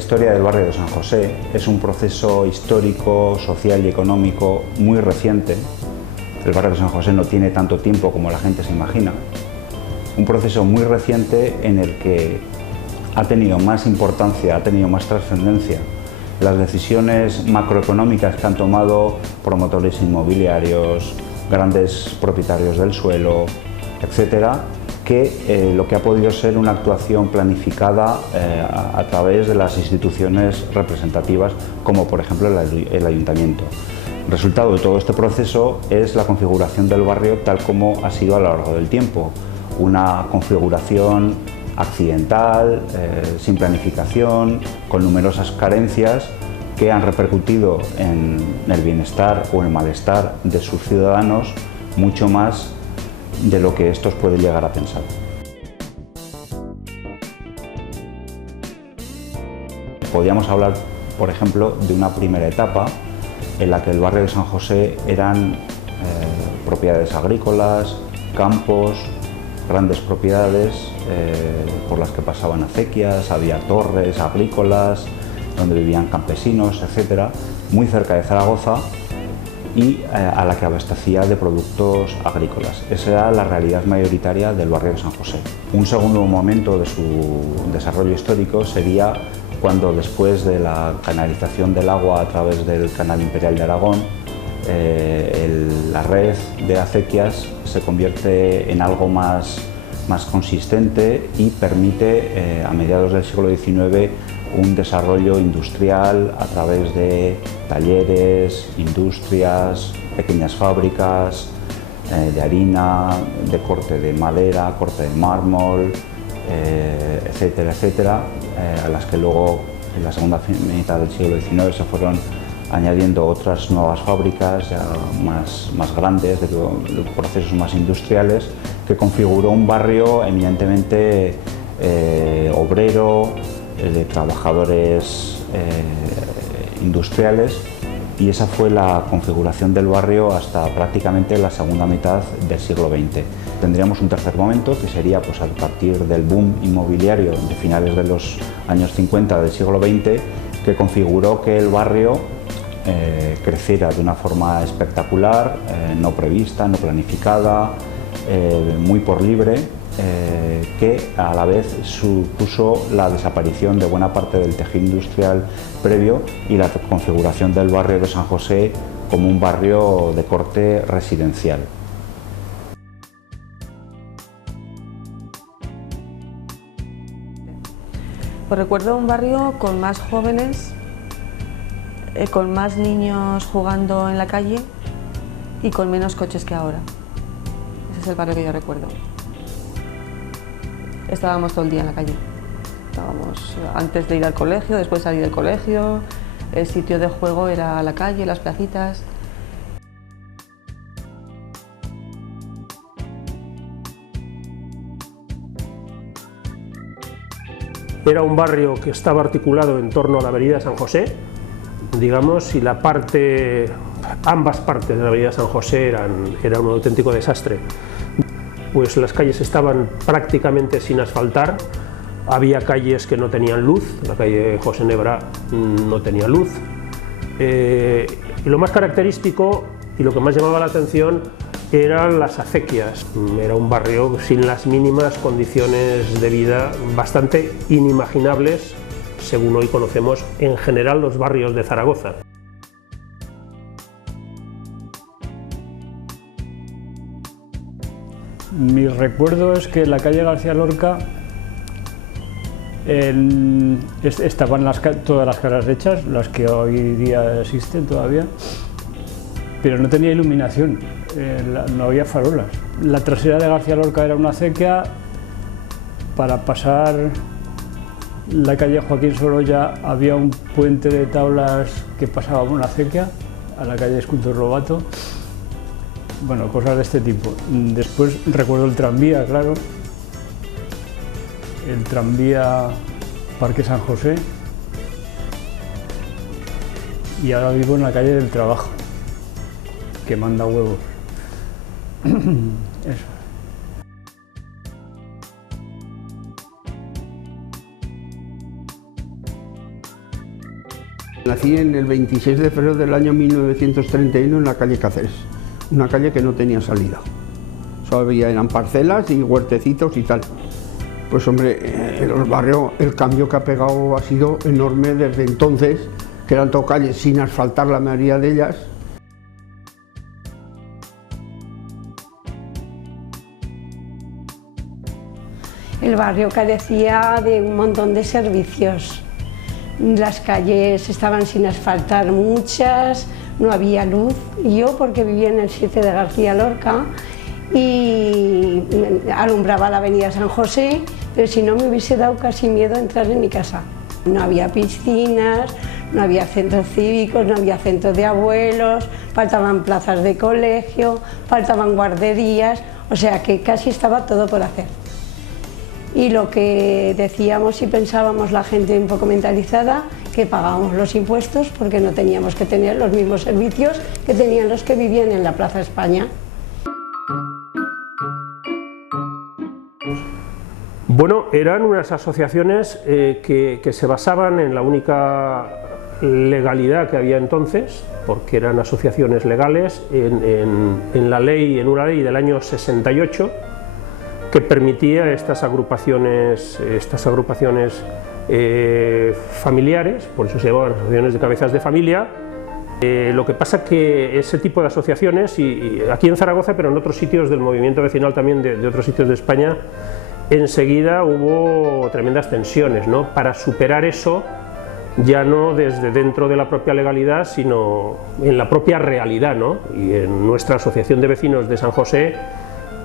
historia del barrio de San José es un proceso histórico, social y económico muy reciente. El barrio de San José no tiene tanto tiempo como la gente se imagina. Un proceso muy reciente en el que ha tenido más importancia, ha tenido más trascendencia las decisiones macroeconómicas que han tomado promotores inmobiliarios, grandes propietarios del suelo, etcétera, que lo que ha podido ser una actuación planificada a través de las instituciones representativas, como por ejemplo el ayuntamiento. El resultado de todo este proceso es la configuración del barrio tal como ha sido a lo largo del tiempo. Una configuración accidental, sin planificación, con numerosas carencias que han repercutido en el bienestar o el malestar de sus ciudadanos mucho más de lo que estos pueden llegar a pensar. Podríamos hablar, por ejemplo, de una primera etapa en la que el barrio de San José eran propiedades agrícolas, campos, grandes propiedades por las que pasaban acequias, había torres agrícolas donde vivían campesinos, etcétera, muy cerca de Zaragoza y a la que abastecía de productos agrícolas. Esa era la realidad mayoritaria del barrio de San José. Un segundo momento de su desarrollo histórico sería cuando, después de la canalización del agua a través del Canal Imperial de Aragón, la red de acequias se convierte en algo más consistente y permite a mediados del siglo XIX un desarrollo industrial a través de talleres, industrias, pequeñas fábricas de harina, de corte de madera, corte de mármol, etcétera, etcétera, a las que luego en la segunda mitad del siglo XIX se fueron añadiendo otras nuevas fábricas ya más grandes, de procesos más industriales, que configuró un barrio eminentemente obrero, de trabajadores industriales, y esa fue la configuración del barrio hasta prácticamente la segunda mitad del siglo XX. Tendríamos un tercer momento que sería pues, a partir del boom inmobiliario de finales de los años 50 del siglo XX, que configuró que el barrio creciera de una forma espectacular, no prevista, no planificada, muy por libre, que a la vez supuso la desaparición de buena parte del tejido industrial previo y la configuración del barrio de San José como un barrio de corte residencial. Pues recuerdo un barrio con más jóvenes, con más niños jugando en la calle y con menos coches que ahora. Ese es el barrio que yo recuerdo. Estábamos todo el día en la calle. Estábamos antes de ir al colegio, después de salir del colegio. El sitio de juego era la calle, las placitas. Era un barrio que estaba articulado en torno a la avenida San José, digamos, y ambas partes de la avenida San José eran un auténtico desastre. Pues las calles estaban prácticamente sin asfaltar, había calles que no tenían luz, la calle José Nebra no tenía luz, y lo más característico y lo que más llamaba la atención eran las acequias. Era un barrio sin las mínimas condiciones de vida, bastante inimaginables, según hoy conocemos en general los barrios de Zaragoza. Mi recuerdo es que en la calle García Lorca estaban todas las casas hechas, las que hoy día existen todavía, pero no tenía iluminación, no había farolas. La trasera de García Lorca era una acequia. Para pasar la calle Joaquín Sorolla había un puente de tablas que pasaba por una acequia a la calle Escultor Lobato. Bueno, cosas de este tipo. Después recuerdo el tranvía, claro. El tranvía Parque San José. Y ahora vivo en la calle del Trabajo, que manda huevos. Eso. Nací en el 26 de febrero del año 1931 en la calle Cáceres, una calle que no tenía salida. Solo eran parcelas y huertecitos y tal. Pues hombre, en el barrio el cambio que ha pegado ha sido enorme desde entonces, que eran todo calles sin asfaltar la mayoría de ellas. El barrio carecía de un montón de servicios. Las calles estaban sin asfaltar muchas, no había luz. Yo, porque vivía en el 7 de García Lorca y alumbraba la avenida San José, pero si no me hubiese dado casi miedo entrar en mi casa. No había piscinas, no había centros cívicos, no había centros de abuelos, faltaban plazas de colegio, faltaban guarderías, o sea que casi estaba todo por hacer. Y lo que decíamos y pensábamos la gente un poco mentalizada, que pagábamos los impuestos porque no teníamos que tener los mismos servicios que tenían los que vivían en la Plaza España. Bueno, eran unas asociaciones que se basaban en la única legalidad que había entonces, porque eran asociaciones legales en una ley del año 68, que permitía estas agrupaciones familiares, por eso se llamaban asociaciones de cabezas de familia. Lo que pasa que ese tipo de asociaciones, y aquí en Zaragoza, pero en otros sitios del movimiento vecinal también de otros sitios de España, enseguida hubo tremendas tensiones, ¿no? Para superar eso, ya no desde dentro de la propia legalidad, sino en la propia realidad, ¿no? Y en nuestra asociación de vecinos de San José,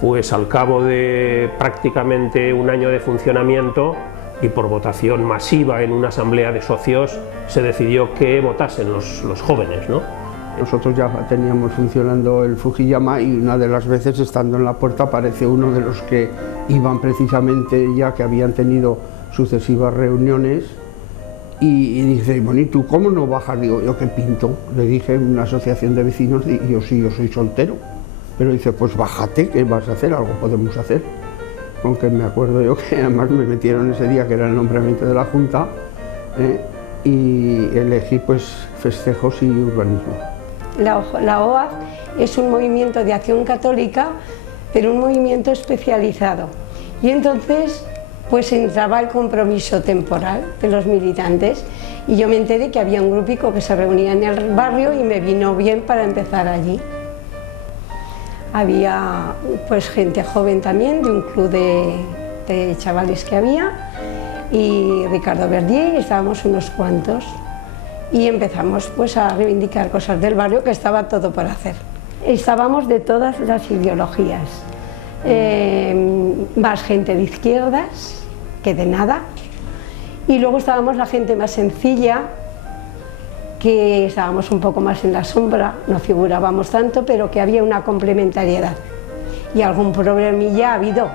pues al cabo de prácticamente un año de funcionamiento y por votación masiva en una asamblea de socios, se decidió que votasen los jóvenes, ¿no? Nosotros ya teníamos funcionando el Fujiyama y una de las veces, estando en la puerta, aparece uno de los que iban precisamente, ya que habían tenido sucesivas reuniones, y dice, bueno, ¿y tú cómo no bajas? Digo, ¿yo qué pinto? Le dije, una asociación de vecinos, y yo sí, yo soy soltero. Pero dice, pues bájate, ¿qué vas a hacer? Algo podemos hacer. Con que me acuerdo yo que además me metieron ese día, que era el nombramiento de la Junta, y elegí pues festejos y urbanismo. La OAC es un movimiento de acción católica, pero un movimiento especializado. Y entonces pues entraba el compromiso temporal de los militantes, y yo me enteré que había un grupico que se reunía en el barrio y me vino bien para empezar allí. Había pues gente joven también, de un club de chavales que había, y Ricardo Verdier, y estábamos unos cuantos, y empezamos pues a reivindicar cosas del barrio, que estaba todo por hacer. Estábamos de todas las ideologías, más gente de izquierdas que de nada, y luego estábamos la gente más sencilla, que estábamos un poco más en la sombra, no figurábamos tanto, pero que había una complementariedad. Y algún problemilla ha habido,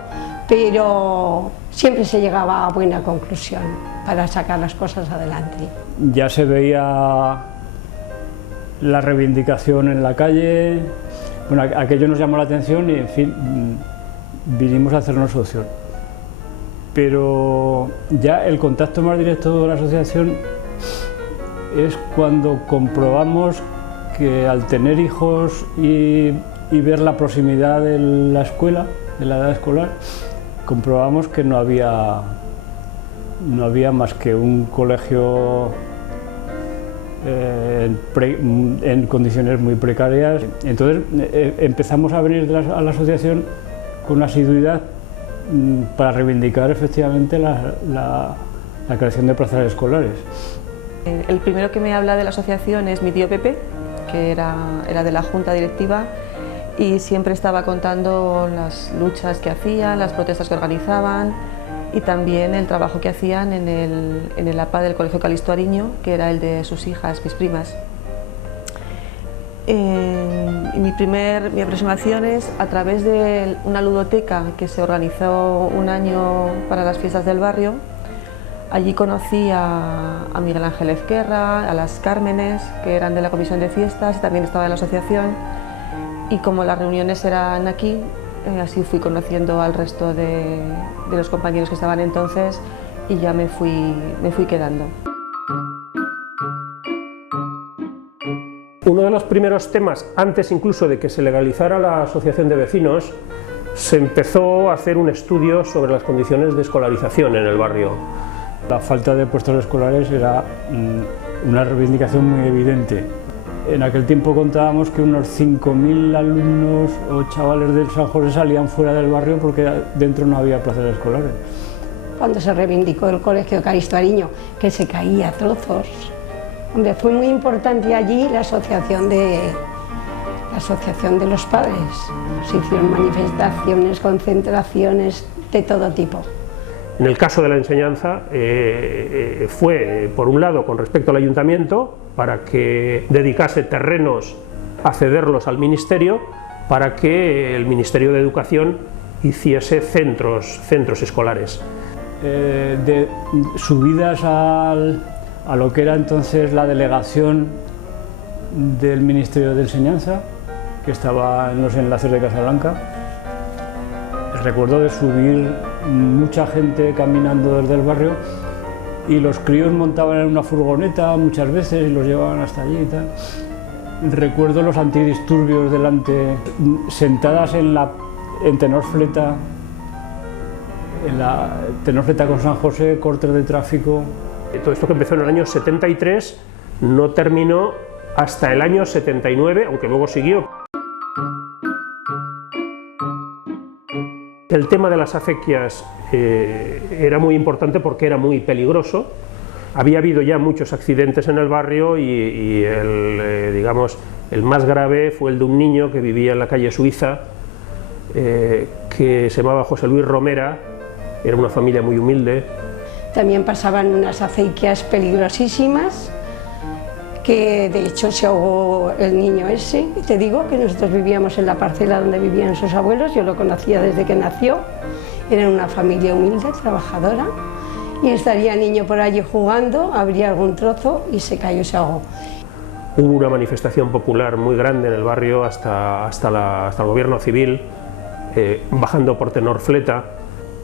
pero siempre se llegaba a buena conclusión para sacar las cosas adelante. Ya se veía la reivindicación en la calle, bueno, aquello nos llamó la atención y, en fin, vinimos a hacernos socio. Pero ya el contacto más directo de la asociación es cuando comprobamos que, al tener hijos y ver la proximidad de la escuela, de la edad escolar, comprobamos que no había más que un colegio en condiciones muy precarias. Entonces empezamos a venir a la asociación con asiduidad para reivindicar efectivamente la creación de plazas escolares. El primero que me habla de la asociación es mi tío Pepe, que era de la junta directiva, y siempre estaba contando las luchas que hacían, las protestas que organizaban, y también el trabajo que hacían en el APA del Colegio Calixto Ariño, que era el de sus hijas, mis primas. Mi aproximación es a través de una ludoteca que se organizó un año para las fiestas del barrio. Allí conocí a Miguel Ángel Ezquerra, a las Cármenes, que eran de la comisión de fiestas, y también estaba en la asociación. Y como las reuniones eran aquí, así fui conociendo al resto de los compañeros que estaban entonces, y ya me fui quedando. Uno de los primeros temas, antes incluso de que se legalizara la asociación de vecinos, se empezó a hacer un estudio sobre las condiciones de escolarización en el barrio. La falta de puestos escolares era una reivindicación muy evidente. En aquel tiempo contábamos que unos 5.000 alumnos o chavales del San José salían fuera del barrio porque dentro no había plazas escolares. Cuando se reivindicó el colegio Calisto Ariño, que se caía a trozos, hombre, fue muy importante allí la asociación de los padres. Se hicieron manifestaciones, concentraciones de todo tipo. En el caso de la enseñanza fue, por un lado, con respecto al ayuntamiento, para que dedicase terrenos a cederlos al ministerio, para que el Ministerio de Educación hiciese centros escolares. De subidas a lo que era entonces la delegación del Ministerio de Enseñanza, que estaba en los enlaces de Casablanca. Recuerdo de subir mucha gente caminando desde el barrio y los críos montaban en una furgoneta muchas veces y los llevaban hasta allí y tal. Recuerdo los antidisturbios delante, sentadas en Tenor-Fleta, con San José, cortes de tráfico. Todo esto que empezó en el año 73 no terminó hasta el año 79, aunque luego siguió. El tema de las acequias era muy importante porque era muy peligroso. Había habido ya muchos accidentes en el barrio y el más grave fue el de un niño que vivía en la calle Suiza, que se llamaba José Luis Romera, era una familia muy humilde. También pasaban unas acequias peligrosísimas, que de hecho se ahogó el niño ese. Y te digo que nosotros vivíamos en la parcela donde vivían sus abuelos, yo lo conocía desde que nació, era una familia humilde, trabajadora, y estaría el niño por allí jugando, abría algún trozo y se cayó y se ahogó. Hubo una manifestación popular muy grande en el barrio hasta el gobierno civil, bajando por Tenor-Fleta.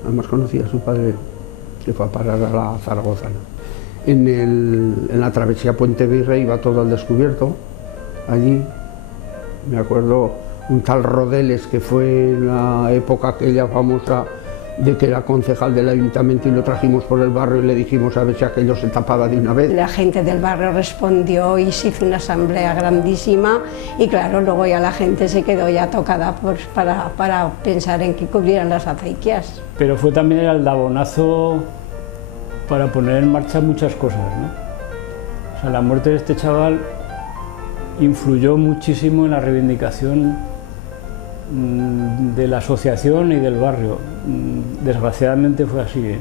Además conocía a su padre, que fue a parar a la Zaragoza, ¿no? En la travesía Puente Virrey iba todo al descubierto, allí, me acuerdo un tal Rodeles, que fue en la época aquella famosa de que era concejal del ayuntamiento, y lo trajimos por el barrio y le dijimos a ver si aquello se tapaba de una vez. La gente del barrio respondió y se hizo una asamblea grandísima y claro, luego ya la gente se quedó ya tocada para pensar en que cubrieran las acequias. Pero fue también el aldabonazo para poner en marcha muchas cosas, ¿no? O sea, la muerte de este chaval influyó muchísimo en la reivindicación de la asociación y del barrio. Desgraciadamente fue así, ¿eh?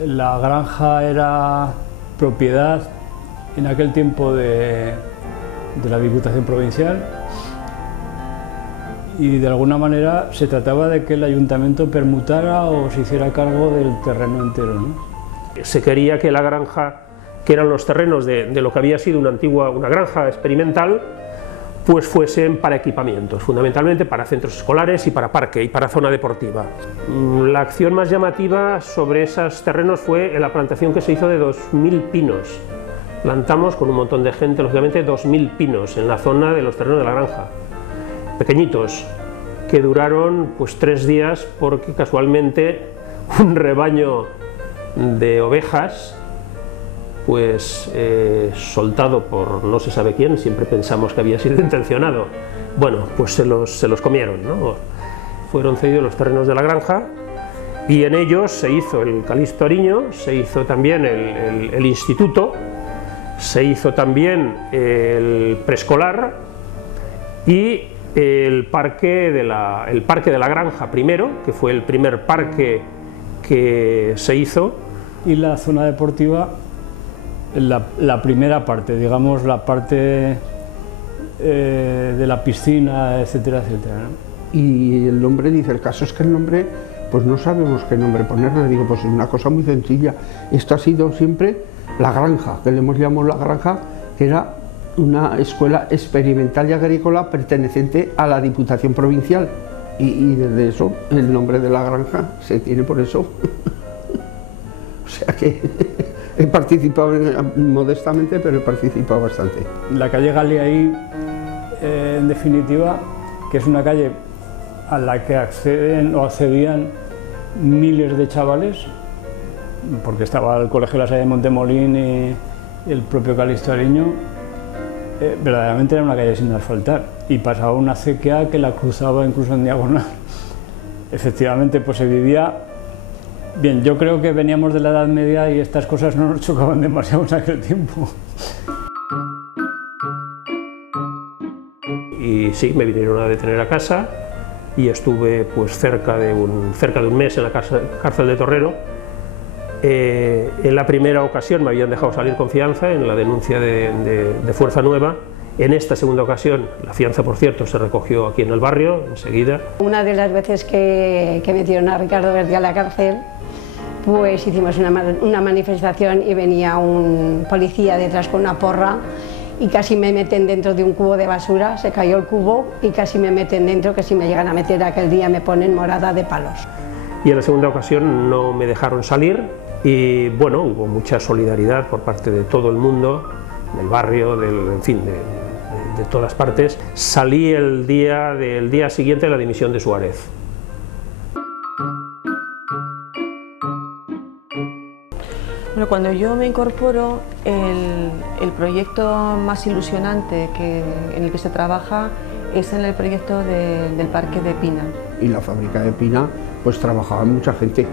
La granja era propiedad en aquel tiempo de la Diputación Provincial, y de alguna manera se trataba de que el ayuntamiento permutara o se hiciera cargo del terreno entero, ¿no? Se quería que la granja, que eran los terrenos de lo que había sido una granja experimental, pues fuesen para equipamientos, fundamentalmente para centros escolares y para parque y para zona deportiva. La acción más llamativa sobre esos terrenos fue la plantación que se hizo de 2.000 pinos. Plantamos con un montón de gente, lógicamente, 2.000 pinos en la zona de los terrenos de la granja. Pequeñitos, que duraron pues 3 días porque casualmente un rebaño de ovejas pues soltado por no se sabe quién, siempre pensamos que había sido intencionado, bueno, pues se los comieron, ¿no? Fueron cedidos los terrenos de la granja y en ellos se hizo el Calisto Ariño, se hizo también el instituto, se hizo también el preescolar y el parque de la granja primero, que fue el primer parque que se hizo. Y la zona deportiva, la primera parte, digamos la parte de la piscina, etcétera, etcétera, ¿no? Y el nombre, dice, el caso es que el nombre, pues no sabemos qué nombre ponerle. Digo, pues es una cosa muy sencilla. Esto ha sido siempre la granja, que le hemos llamado la granja, que era una escuela experimental y agrícola perteneciente a la Diputación Provincial. Y desde eso, el nombre de la granja se tiene por eso. O sea que He participado modestamente, pero he participado bastante. La calle Galiaí, en definitiva, que es una calle a la que acceden o accedían miles de chavales, porque estaba el Colegio La Salle de Montemolín y el propio Calixto Ariño, verdaderamente era una calle sin asfaltar y pasaba una acequia que la cruzaba incluso en diagonal. Efectivamente, pues se vivía bien. Yo creo que veníamos de la Edad Media y estas cosas no nos chocaban demasiado en aquel tiempo. Y sí, me vinieron a detener a casa y estuve pues cerca de un mes en la cárcel de Torrero. En la primera ocasión me habían dejado salir con fianza en la denuncia de Fuerza Nueva. En esta segunda ocasión, la fianza, por cierto, se recogió aquí en el barrio, enseguida. Una de las veces que metieron a Ricardo Verdi a la cárcel, pues hicimos una manifestación y venía un policía detrás con una porra y casi me meten dentro de un cubo de basura, se cayó el cubo y casi me meten dentro, que si me llegan a meter aquel día me ponen morada de palos. Y en la segunda ocasión no me dejaron salir y bueno, hubo mucha solidaridad por parte de todo el mundo, del barrio, en fin, de todas partes. Salí el día siguiente de la dimisión de Suárez. Bueno, cuando yo me incorporo, el proyecto más ilusionante en el que se trabaja es en el proyecto del Parque de Pina. Y la fábrica de Pina, pues trabajaba mucha gente.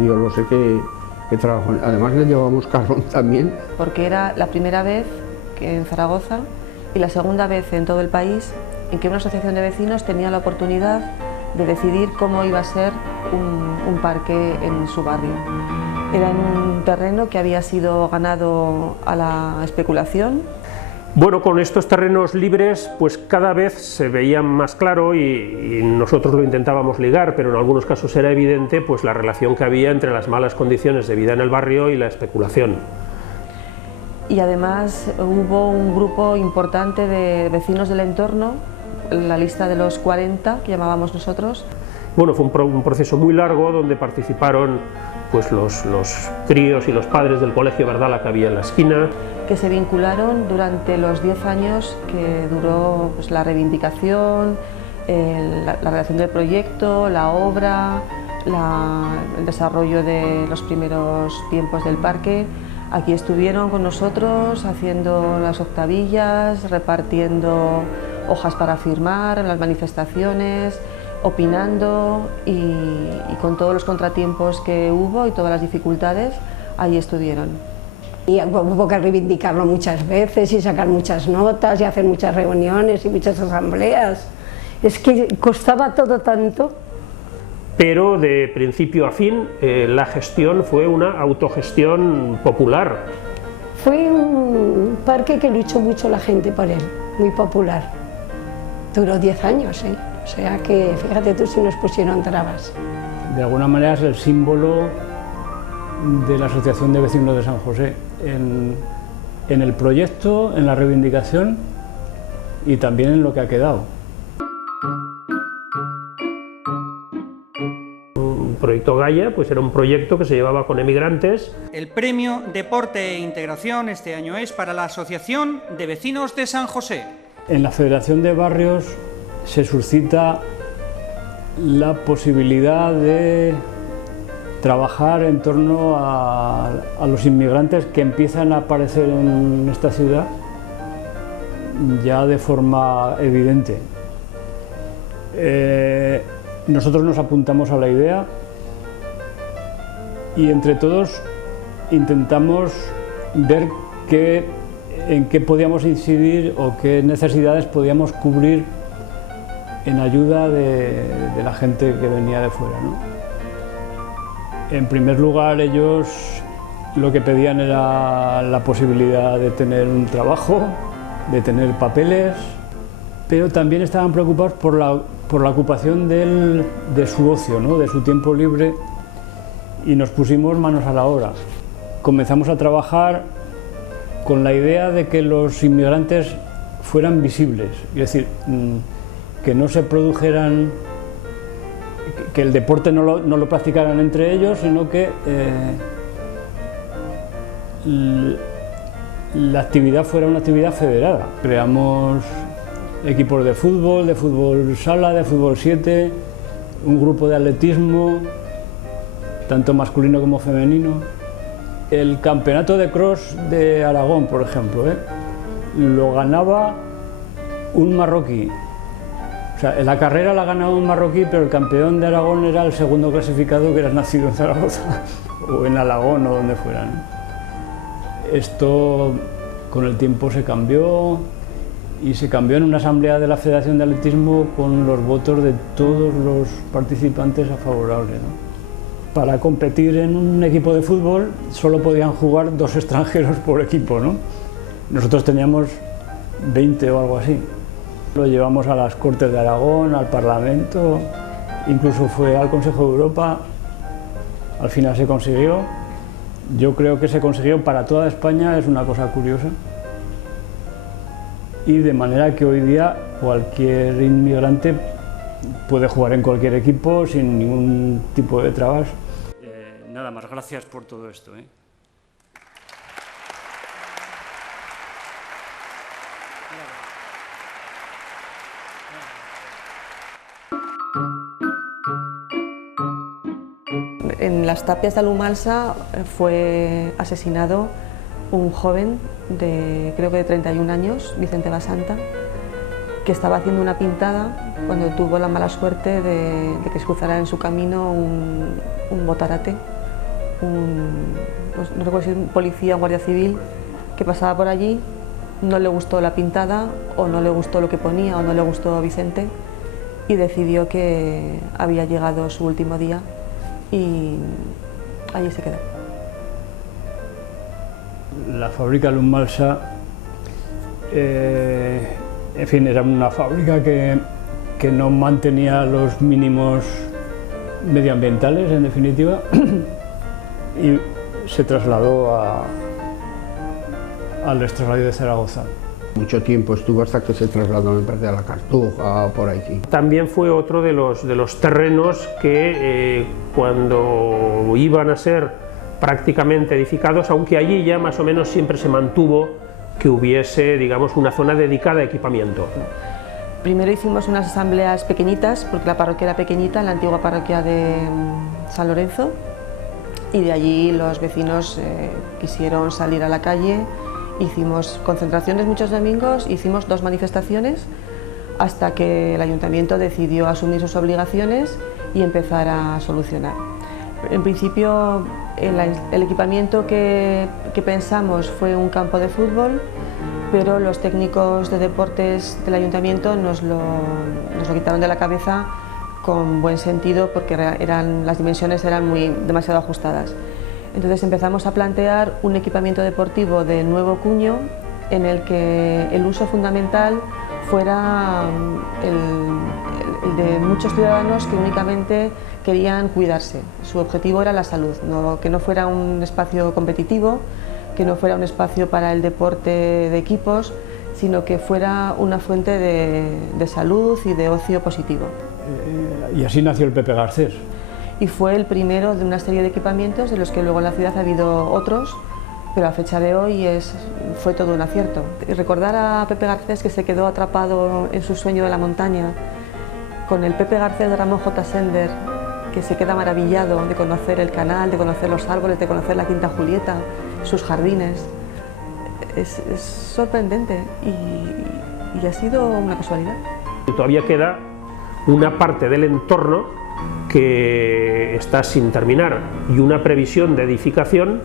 Y yo lo sé que trabajó. Además le llevamos carbón también. Porque era la primera vez que en Zaragoza y la segunda vez en todo el país en que una asociación de vecinos tenía la oportunidad de decidir cómo iba a ser un parque en su barrio. Era en un terreno que había sido ganado a la especulación. Bueno, con estos terrenos libres pues cada vez se veía más claro y nosotros lo intentábamos ligar, pero en algunos casos era evidente pues la relación que había entre las malas condiciones de vida en el barrio y la especulación. Y además hubo un grupo importante de vecinos del entorno, la lista de los 40 que llamábamos nosotros. Bueno, fue un proceso muy largo donde participaron pues los críos y los padres del colegio Verdala que había en la esquina. Que se vincularon durante los 10 años que duró pues, la reivindicación, la redacción del proyecto, la obra, el desarrollo de los primeros tiempos del parque. Aquí estuvieron con nosotros haciendo las octavillas, repartiendo hojas para firmar en las manifestaciones, opinando y con todos los contratiempos que hubo y todas las dificultades, allí estuvieron. Y hubo que reivindicarlo muchas veces y sacar muchas notas y hacer muchas reuniones y muchas asambleas. Es que costaba todo tanto. Pero de principio a fin la gestión fue una autogestión popular. Fue un parque que luchó mucho la gente por él, muy popular. Duró 10 años, ¿eh? O sea que fíjate tú si nos pusieron trabas. De alguna manera es el símbolo de la Asociación de Vecinos de San José, en el proyecto, en la reivindicación y también en lo que ha quedado. El proyecto Gaia pues era un proyecto que se llevaba con emigrantes. El premio Deporte e Integración este año es para la Asociación de Vecinos de San José. En la Federación de Barrios se suscita la posibilidad de trabajar en torno a los inmigrantes que empiezan a aparecer en esta ciudad ya de forma evidente. Nosotros nos apuntamos a la idea y entre todos intentamos ver en qué podíamos incidir o qué necesidades podíamos cubrir en ayuda de la gente que venía de fuera, ¿no? En primer lugar, ellos lo que pedían era la posibilidad de tener un trabajo, de tener papeles, pero también estaban preocupados por la ocupación de su ocio, ¿no? De su tiempo libre, y nos pusimos manos a la obra. Comenzamos a trabajar con la idea de que los inmigrantes fueran visibles, es decir, que no se produjeran, que el deporte no lo practicaran entre ellos, sino que la actividad fuera una actividad federada. Creamos equipos de fútbol sala, de fútbol 7, un grupo de atletismo, tanto masculino como femenino. El campeonato de cross de Aragón, por ejemplo, lo ganaba un marroquí. O sea, la carrera la ganaba un marroquí, pero el campeón de Aragón era el segundo clasificado, que era nacido en Zaragoza o en Alagón o donde fuera, ¿no? Esto con el tiempo se cambió, y se cambió en una asamblea de la Federación de Atletismo con los votos de todos los participantes a favorables, ¿no? Para competir en un equipo de fútbol solo podían jugar 2 extranjeros por equipo, ¿no? Nosotros teníamos 20 o algo así. Lo llevamos a las Cortes de Aragón, al Parlamento, incluso fue al Consejo de Europa. Al final se consiguió. Yo creo que se consiguió para toda España, es una cosa curiosa. Y de manera que hoy día cualquier inmigrante puede jugar en cualquier equipo sin ningún tipo de trabas. Nada más, gracias por todo esto. En las tapias de Alumalsa fue asesinado un joven de, creo que de 31 años, Vicente Basanta, que estaba haciendo una pintada cuando tuvo la mala suerte de que se cruzara en su camino un botarate, pues no recuerdo si un policía o guardia civil que pasaba por allí. No le gustó la pintada, o no le gustó lo que ponía, o no le gustó a Vicente, y decidió que había llegado su último día y allí se quedó. La fábrica Alumalsa, en fin, era una fábrica que no mantenía los mínimos medioambientales, en definitiva, y se trasladó al extrarradio de Zaragoza. Mucho tiempo estuvo hasta que se trasladó, me parece, a la Cartuja, por ahí. Sí. También fue otro de los terrenos que cuando iban a ser prácticamente edificados, aunque allí ya más o menos siempre se mantuvo que hubiese, digamos, una zona dedicada a equipamiento. Primero hicimos unas asambleas pequeñitas, porque la parroquia era pequeñita, la antigua parroquia de San Lorenzo, y de allí los vecinos quisieron salir a la calle. Hicimos concentraciones muchos domingos, hicimos 2 manifestaciones hasta que el ayuntamiento decidió asumir sus obligaciones y empezar a solucionar. En principio el equipamiento que pensamos fue un campo de fútbol, pero los técnicos de deportes del ayuntamiento nos lo quitaron de la cabeza con buen sentido, porque las dimensiones eran demasiado ajustadas. Entonces empezamos a plantear un equipamiento deportivo de nuevo cuño, en el que el uso fundamental fuera el de muchos ciudadanos que únicamente querían cuidarse. Su objetivo era la salud, que no fuera un espacio competitivo, que no fuera un espacio para el deporte de equipos, sino que fuera una fuente de salud y de ocio positivo. Y así nació el Pepe Garcés. Y fue el primero de una serie de equipamientos de los que luego en la ciudad ha habido otros, pero a fecha de hoy fue todo un acierto. Y recordar a Pepe Garcés, que se quedó atrapado en su sueño de la montaña, con el Pepe Garcés de Ramón J. Sender, que se queda maravillado de conocer el canal, de conocer los árboles, de conocer la Quinta Julieta, sus jardines. Es sorprendente y ha sido una casualidad. Todavía queda una parte del entorno que está sin terminar y una previsión de edificación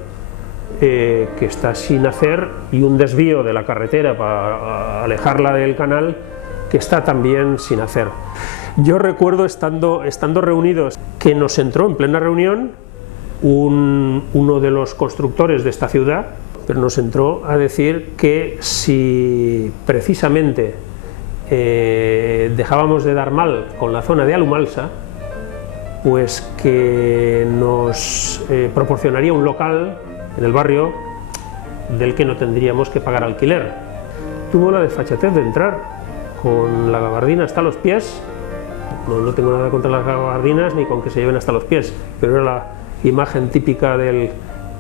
que está sin hacer, y un desvío de la carretera para alejarla del canal que está también sin hacer. Yo recuerdo estando reunidos que nos entró en plena reunión uno de los constructores de esta ciudad, pero nos entró a decir que si precisamente dejábamos de dar mal con la zona de Alumalsa, pues que nos proporcionaría un local en el barrio del que no tendríamos que pagar alquiler. Tuvo la desfachatez de entrar con la gabardina hasta los pies. No tengo nada contra las gabardinas ni con que se lleven hasta los pies, pero era la imagen típica del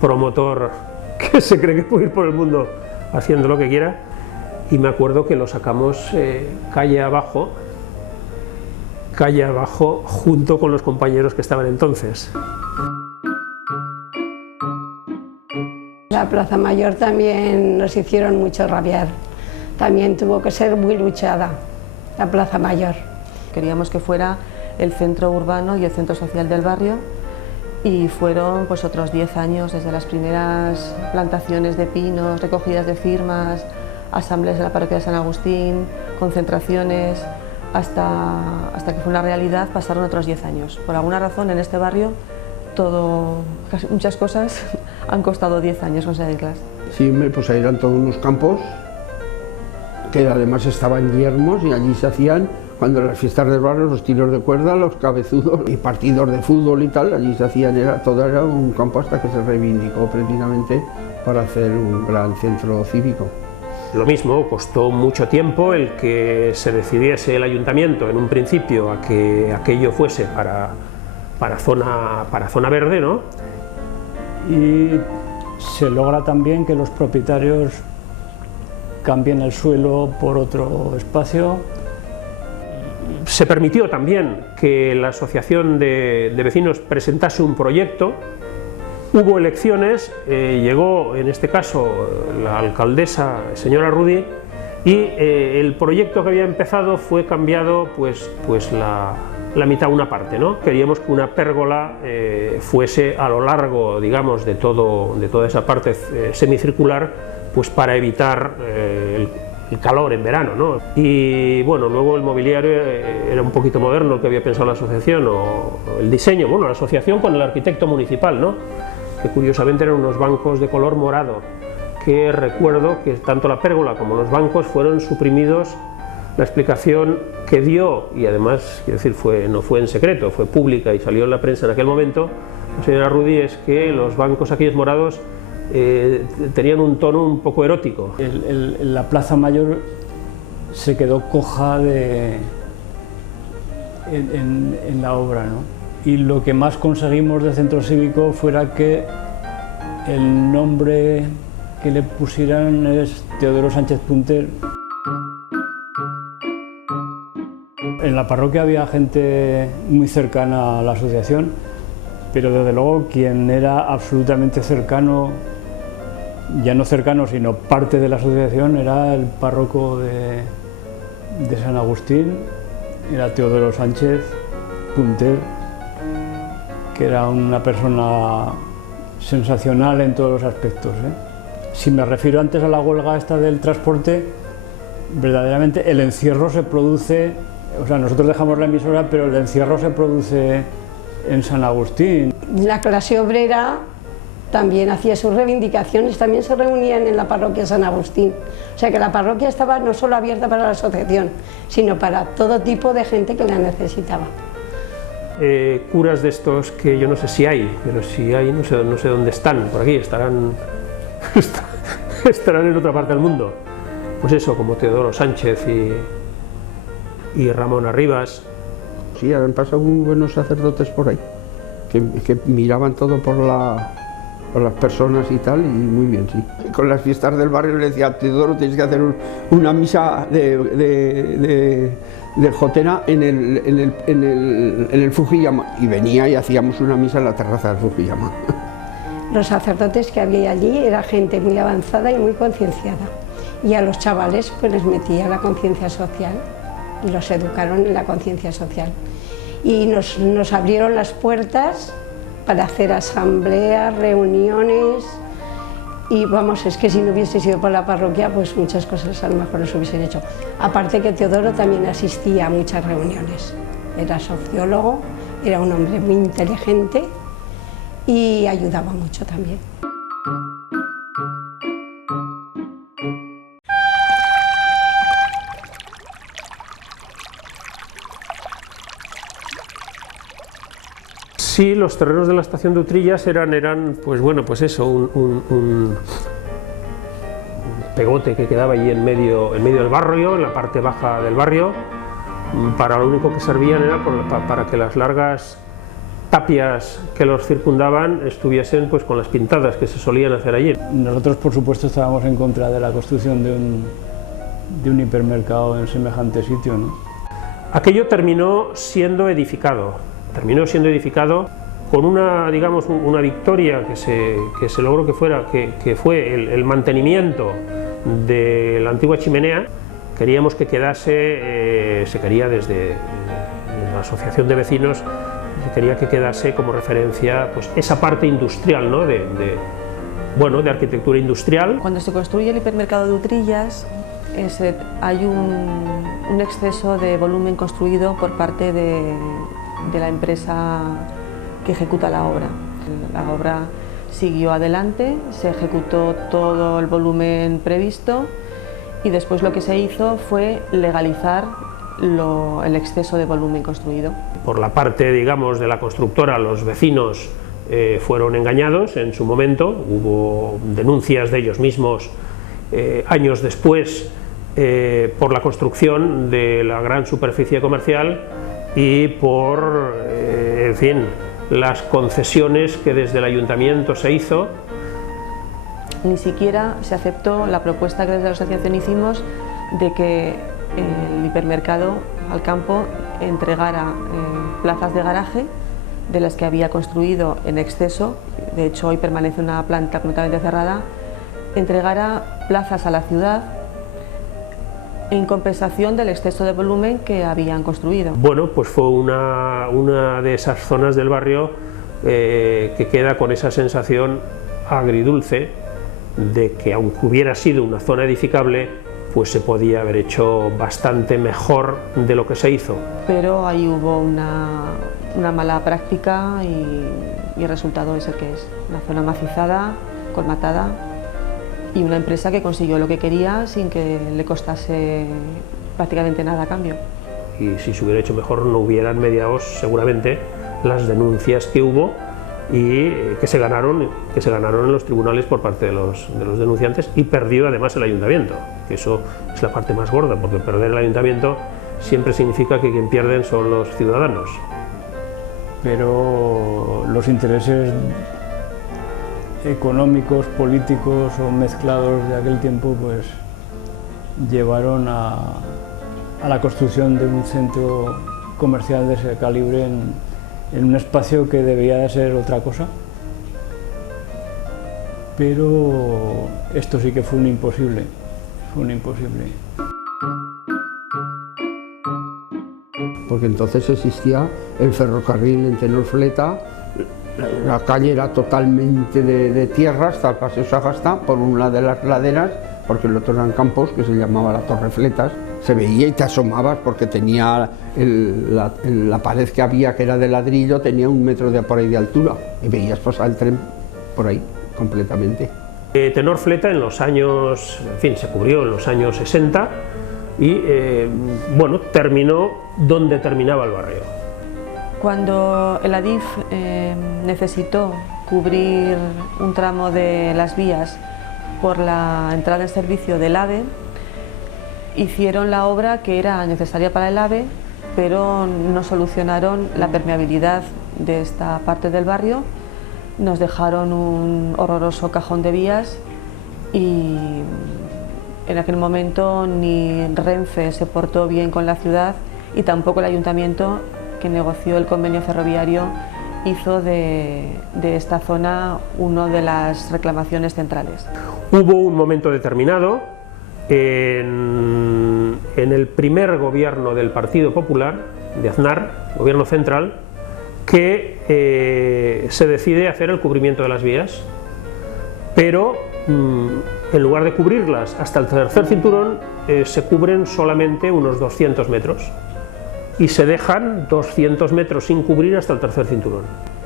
promotor que se cree que puede ir por el mundo haciendo lo que quiera, y me acuerdo que lo sacamos calle abajo, junto con los compañeros que estaban entonces. La Plaza Mayor también nos hicieron mucho rabiar, también tuvo que ser muy luchada, la Plaza Mayor. Queríamos que fuera el centro urbano y el centro social del barrio, y fueron pues otros 10 años, desde las primeras plantaciones de pinos, recogidas de firmas, asambleas de la parroquia de San Agustín, concentraciones, hasta que fue una realidad. Pasaron otros 10 años. Por alguna razón en este barrio muchas cosas han costado 10 años conseguirlas. Sí, pues ahí eran todos unos campos que además estaban yermos, y allí se hacían, cuando en las fiestas del barrio, los tiros de cuerda, los cabezudos y partidos de fútbol y tal, allí se hacían, todo era un campo, hasta que se reivindicó precisamente para hacer un gran centro cívico. Lo mismo, costó mucho tiempo el que se decidiese el ayuntamiento en un principio a que aquello fuese para zona verde, ¿no? Y se logra también que los propietarios cambien el suelo por otro espacio. Se permitió también que la asociación de vecinos presentase un proyecto. Hubo elecciones, llegó en este caso la alcaldesa, señora Rudy, y el proyecto que había empezado fue cambiado pues la mitad, una parte, ¿no? Queríamos que una pérgola fuese a lo largo, digamos, de toda esa parte semicircular, pues para evitar el calor en verano, ¿no? Y bueno, luego el mobiliario era un poquito moderno, el que había pensado la asociación, o el diseño, bueno, la asociación con el arquitecto municipal, ¿no? Que curiosamente eran unos bancos de color morado, que recuerdo que tanto la pérgola como los bancos fueron suprimidos. La explicación que dio, y además, quiero decir, no fue en secreto, fue pública y salió en la prensa en aquel momento, la señora Rudy, es que los bancos aquellos morados tenían un tono un poco erótico. La Plaza Mayor se quedó coja en la obra, ¿no? Y lo que más conseguimos del centro cívico fuera que el nombre que le pusieran es Teodoro Sánchez Punter. En la parroquia había gente muy cercana a la asociación, pero desde luego quien era absolutamente cercano, ya no cercano sino parte de la asociación, era el párroco de San Agustín, era Teodoro Sánchez Punter, que era una persona sensacional en todos los aspectos, ¿eh? Si me refiero antes a la huelga esta del transporte, verdaderamente el encierro se produce, o sea, nosotros dejamos la emisora, pero el encierro se produce en San Agustín. La clase obrera también hacía sus reivindicaciones, también se reunían en la parroquia de San Agustín. O sea que la parroquia estaba no solo abierta para la asociación, sino para todo tipo de gente que la necesitaba. Curas de estos que yo no sé si hay, pero si hay no sé dónde están, por aquí estarán en otra parte del mundo. Pues eso, como Teodoro Sánchez y Ramón Arribas. Sí, han pasado muy buenos sacerdotes por ahí, que miraban todo por las personas y tal, y muy bien, sí. Con las fiestas del barrio le decía: Teodoro, tienes que hacer una misa del Jotena en el Fujiyama, y venía y hacíamos una misa en la terraza del Fujiyama. Los sacerdotes que había allí era gente muy avanzada y muy concienciada, y a los chavales pues les metía la conciencia social y los educaron en la conciencia social, y nos abrieron las puertas para hacer asambleas, reuniones, y vamos, es que si no hubiese sido por la parroquia, pues muchas cosas a lo mejor no se hubiesen hecho. Aparte que Teodoro también asistía a muchas reuniones, era sociólogo, era un hombre muy inteligente y ayudaba mucho también. Sí, los terrenos de la estación de Utrillas eran pues bueno, pues eso, un pegote que quedaba allí en medio del barrio, en la parte baja del barrio. Para lo único que servían era para que las largas tapias que los circundaban estuviesen pues con las pintadas que se solían hacer allí. Nosotros, por supuesto, estábamos en contra de la construcción de un hipermercado en semejante sitio, ¿no? Aquello terminó siendo edificado con una, digamos, una victoria que se logró que fue el mantenimiento de la antigua chimenea. Queríamos que quedase, se quería desde la asociación de vecinos, se quería que quedase como referencia pues esa parte industrial, ¿no? de arquitectura industrial. Cuando se construye el hipermercado de Utrillas, hay un exceso de volumen construido por parte de la empresa que ejecuta la obra. La obra siguió adelante, se ejecutó todo el volumen previsto y después lo que se hizo fue legalizar el exceso de volumen construido. Por la parte, digamos, de la constructora, los vecinos fueron engañados en su momento, hubo denuncias de ellos mismos años después por la construcción de la gran superficie comercial y por, en fin, las concesiones que desde el ayuntamiento se hizo. Ni siquiera se aceptó la propuesta que desde la asociación hicimos de que el hipermercado al campo entregara plazas de garaje de las que había construido en exceso, de hecho hoy permanece una planta completamente cerrada, entregara plazas a la ciudad en compensación del exceso de volumen que habían construido. Bueno, pues fue una de esas zonas del barrio que queda con esa sensación agridulce de que aunque hubiera sido una zona edificable, pues se podía haber hecho bastante mejor de lo que se hizo. Pero ahí hubo una mala práctica y el resultado es el que es. Una zona macizada, colmatada y una empresa que consiguió lo que quería sin que le costase prácticamente nada a cambio. Y si se hubiera hecho mejor no hubieran mediado seguramente las denuncias que hubo y que se ganaron en los tribunales por parte de los denunciantes y perdió además el ayuntamiento, que eso es la parte más gorda, porque perder el ayuntamiento siempre significa que quien pierden son los ciudadanos. Pero los intereses económicos, políticos o mezclados de aquel tiempo pues llevaron a la construcción de un centro comercial de ese calibre en un espacio que debería de ser otra cosa, pero esto sí que fue un imposible, Porque entonces existía el ferrocarril en Tenor-Fleta, la calle era totalmente de tierra hasta el Paseo Sagasta, por una de las laderas, porque el otro eran campos, que se llamaba la Torre Fletas. Se veía y te asomabas porque tenía la pared que había, que era de ladrillo, tenía 1 metro por ahí de altura y veías pasar el tren por ahí completamente. Tenor-Fleta en los años, en fin, se cubrió en los años 60 y bueno, terminó donde terminaba el barrio. Cuando el Adif necesitó cubrir un tramo de las vías por la entrada en servicio del AVE, hicieron la obra que era necesaria para el AVE, pero no solucionaron la permeabilidad de esta parte del barrio, nos dejaron un horroroso cajón de vías y en aquel momento ni Renfe se portó bien con la ciudad y tampoco el ayuntamiento, que negoció el convenio ferroviario, hizo de esta zona una de las reclamaciones centrales. Hubo un momento determinado en el primer gobierno del Partido Popular, de Aznar, gobierno central, que se decide hacer el cubrimiento de las vías, pero en lugar de cubrirlas hasta el tercer cinturón, se cubren solamente unos 200 metros y se dejan 200 metros sin cubrir hasta el tercer cinturón.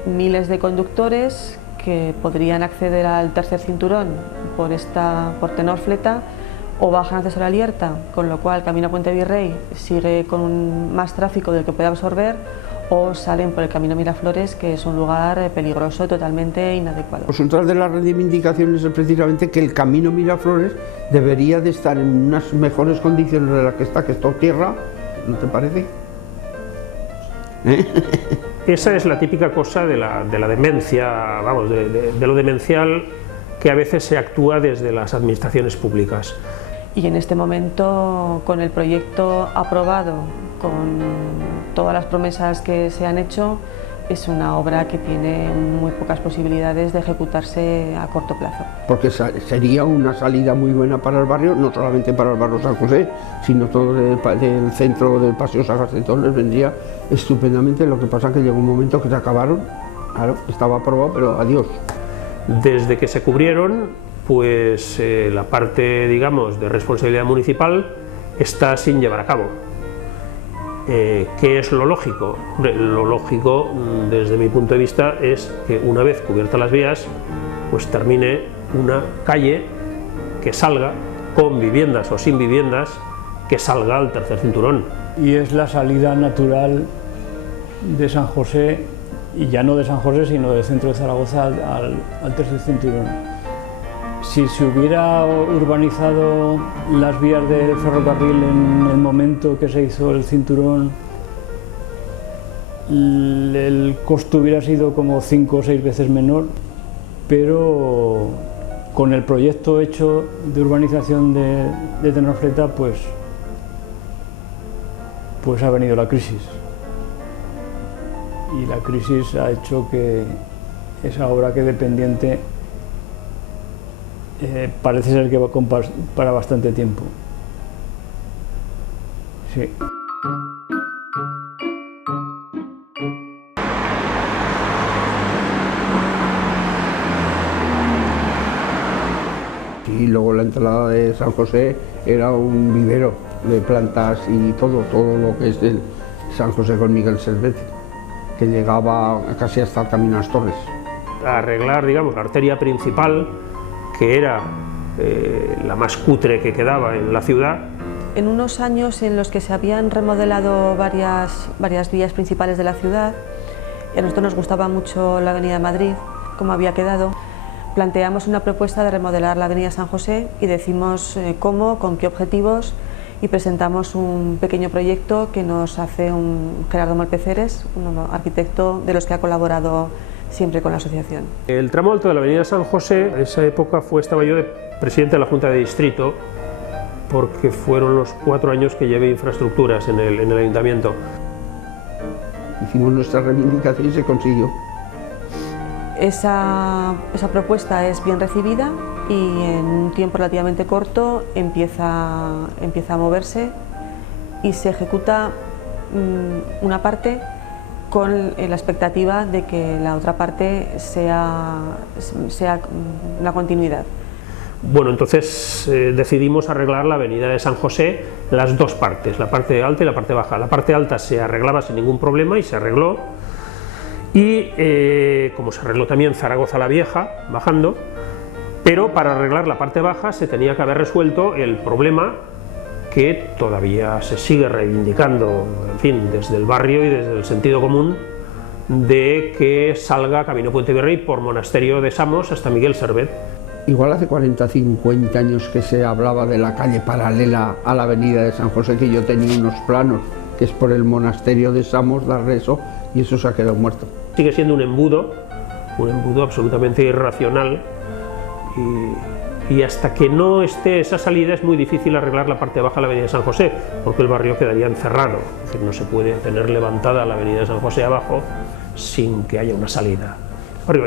Miles de conductores que podrían acceder al tercer cinturón por Tenor-Fleta o bajan hacia Solalierta, con lo cual Camino Puente Virrey sigue con más tráfico del que puede absorber, o salen por el Camino Miraflores, que es un lugar peligroso, totalmente inadecuado. Pues otra de las reivindicaciones es precisamente que el Camino Miraflores debería de estar en unas mejores condiciones de las que está, que es todo tierra, ¿no te parece? Esa es la típica cosa de la demencia, vamos, de lo demencial que a veces se actúa desde las administraciones públicas. Y en este momento, con el proyecto aprobado, con todas las promesas que se han hecho, es una obra que tiene muy pocas posibilidades de ejecutarse a corto plazo. Porque sería una salida muy buena para el barrio, no solamente para el barrio San José, sino todo del centro del Paseo San Gastón les vendría estupendamente. Lo que pasa es que llegó un momento que se acabaron, claro, estaba aprobado, pero adiós. Desde que se cubrieron, pues la parte, digamos, de responsabilidad municipal está sin llevar a cabo. ¿Qué es lo lógico? Lo lógico, desde mi punto de vista, es que una vez cubiertas las vías, pues termine una calle que salga con viviendas o sin viviendas, que salga al tercer cinturón. Y es la salida natural de San José, y ya no de San José, sino del centro de Zaragoza al tercer cinturón. Si se hubiera urbanizado las vías del ferrocarril en el momento que se hizo el cinturón, el costo hubiera sido como 5 o 6 veces menor, pero con el proyecto hecho de urbanización de Tenerife, pues ha venido la crisis. Y la crisis ha hecho que esa obra quede pendiente. Parece ser que va para bastante tiempo. Sí. Y luego la entrada de San José era un vivero de plantas y todo lo que es el San José con Miguel Servet, que llegaba casi hasta el camino a las Torres. A arreglar, digamos, la arteria principal, que era la más cutre que quedaba en la ciudad. En unos años en los que se habían remodelado varias vías principales de la ciudad, y a nosotros nos gustaba mucho la Avenida de Madrid, como había quedado, planteamos una propuesta de remodelar la Avenida San José y decimos cómo, con qué objetivos, y presentamos un pequeño proyecto que nos hace Gerardo Malpeceres, un arquitecto de los que ha colaborado siempre con la asociación. El tramo alto de la Avenida San José, en esa época estaba yo de presidente de la Junta de Distrito, porque fueron los 4 años que llevé infraestructuras en el ayuntamiento. Hicimos nuestra reivindicación y se consiguió. Esa propuesta es bien recibida y en un tiempo relativamente corto empieza a moverse y se ejecuta una parte con la expectativa de que la otra parte sea una continuidad. Bueno, entonces decidimos arreglar la avenida de San José, las dos partes, la parte alta y la parte baja. La parte alta se arreglaba sin ningún problema y se arregló, y como se arregló también Zaragoza la Vieja, bajando, pero para arreglar la parte baja se tenía que haber resuelto el problema que todavía se sigue reivindicando, en fin, desde el barrio y desde el sentido común, de que salga Camino Puente Virrey por Monasterio de Samos hasta Miguel Servet. Igual hace 40 o 50 años que se hablaba de la calle paralela a la avenida de San José, que yo tenía unos planos, que es por el Monasterio de Samos, Darreso, y eso se ha quedado muerto. Sigue siendo un embudo absolutamente irracional, y hasta que no esté esa salida es muy difícil arreglar la parte baja de la avenida de San José, porque el barrio quedaría encerrado. Es decir, no se puede tener levantada la avenida de San José abajo sin que haya una salida.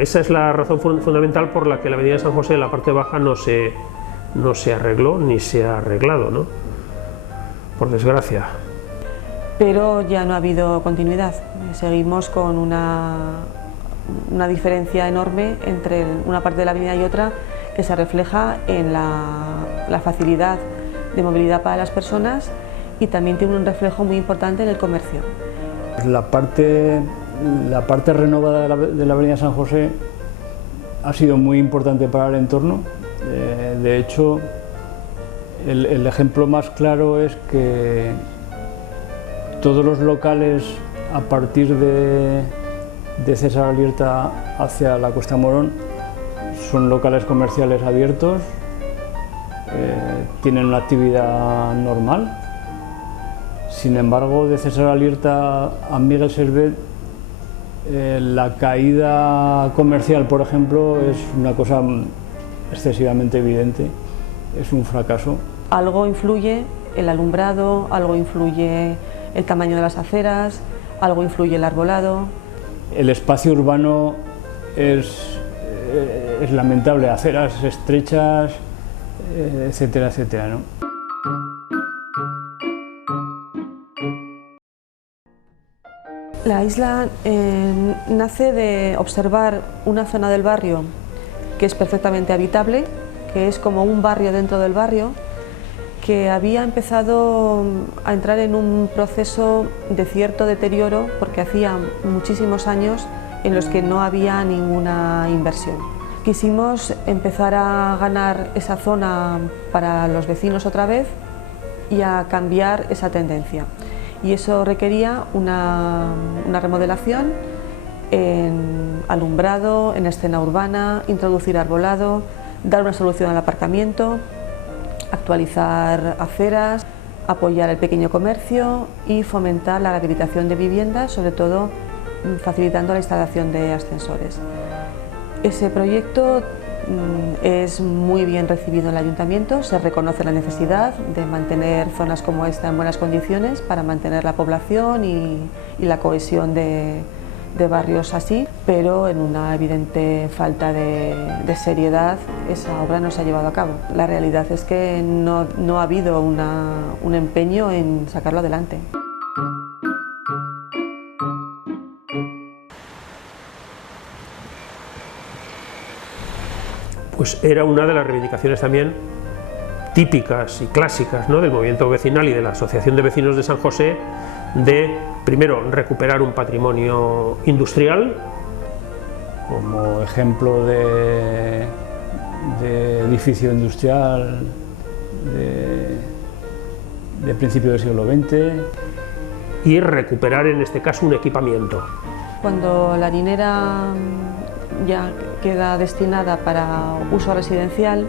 Esa es la razón fundamental por la que la avenida de San José, la parte baja, no se arregló ni se ha arreglado, ¿no? Por desgracia. Pero ya no ha habido continuidad. Seguimos con una diferencia enorme entre una parte de la avenida y otra, que se refleja en la facilidad de movilidad para las personas, y también tiene un reflejo muy importante en el comercio. La parte renovada de la avenida San José ha sido muy importante para el entorno. De hecho, el ejemplo más claro es que todos los locales a partir de César Alierta hacia la Cuesta Morón son locales comerciales abiertos, tienen una actividad normal, Sin embargo, de César Alierta a Miguel Servet, la caída comercial, por ejemplo, es una cosa excesivamente evidente, es un fracaso. Algo influye el alumbrado, algo influye el tamaño de las aceras, algo influye el arbolado. El espacio urbano es lamentable, aceras estrechas, etcétera, etcétera, ¿no? La isla nace de observar una zona del barrio que es perfectamente habitable, que es como un barrio dentro del barrio, que había empezado a entrar en un proceso de cierto deterioro porque hacía muchísimos años en los que no había ninguna inversión. Quisimos empezar a ganar esa zona para los vecinos otra vez y a cambiar esa tendencia. Y eso requería una remodelación en alumbrado, en escena urbana, introducir arbolado, dar una solución al aparcamiento, actualizar aceras, apoyar el pequeño comercio y fomentar la rehabilitación de viviendas, sobre todo facilitando la instalación de ascensores. Ese proyecto es muy bien recibido en el ayuntamiento, se reconoce la necesidad de mantener zonas como esta en buenas condiciones para mantener la población y la cohesión de barrios así, pero en una evidente falta de seriedad esa obra no se ha llevado a cabo. La realidad es que no ha habido un empeño en sacarlo adelante. Pues era una de las reivindicaciones también típicas y clásicas, ¿no?, del movimiento vecinal y de la Asociación de Vecinos de San José, de, primero, recuperar un patrimonio industrial. Como ejemplo de edificio industrial de principio del siglo XX. Y recuperar, en este caso, un equipamiento. Cuando la harinera ya queda destinada para uso residencial,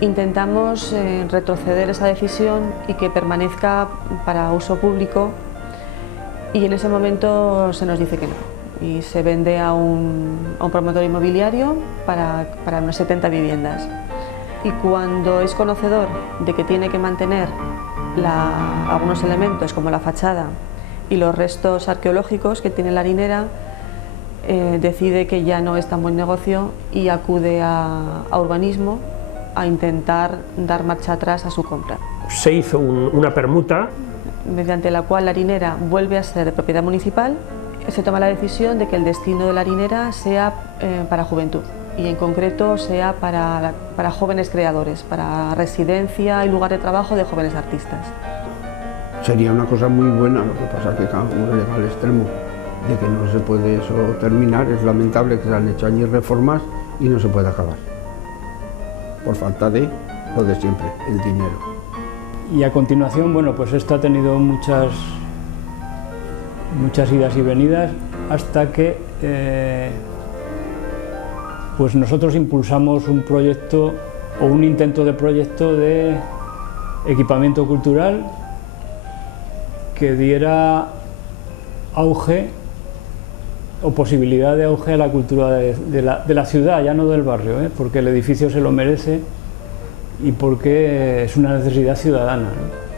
intentamos retroceder esa decisión y que permanezca para uso público, y en ese momento se nos dice que no y se vende a un promotor inmobiliario para unas 70 viviendas. Y cuando es conocedor de que tiene que mantener algunos elementos como la fachada y los restos arqueológicos que tiene la harinera, decide que ya no es tan buen negocio y acude a urbanismo a intentar dar marcha atrás a su compra. Se hizo una permuta mediante la cual la harinera vuelve a ser de propiedad municipal. Se toma la decisión de que el destino de la harinera sea para juventud y en concreto sea para jóvenes creadores, para residencia y lugar de trabajo de jóvenes artistas. Sería una cosa muy buena, lo que pasa es que cada uno llega al extremo de que no se puede eso terminar. Es lamentable que se han hecho allí reformas y no se puede acabar, por falta de lo de siempre, el dinero. Y a continuación, bueno, pues esto ha tenido muchas idas y venidas hasta que pues nosotros impulsamos un proyecto o un intento de proyecto de equipamiento cultural que diera auge o posibilidad de auge a la cultura de la ciudad, ya no del barrio, porque el edificio se lo merece y porque es una necesidad ciudadana, ¿no?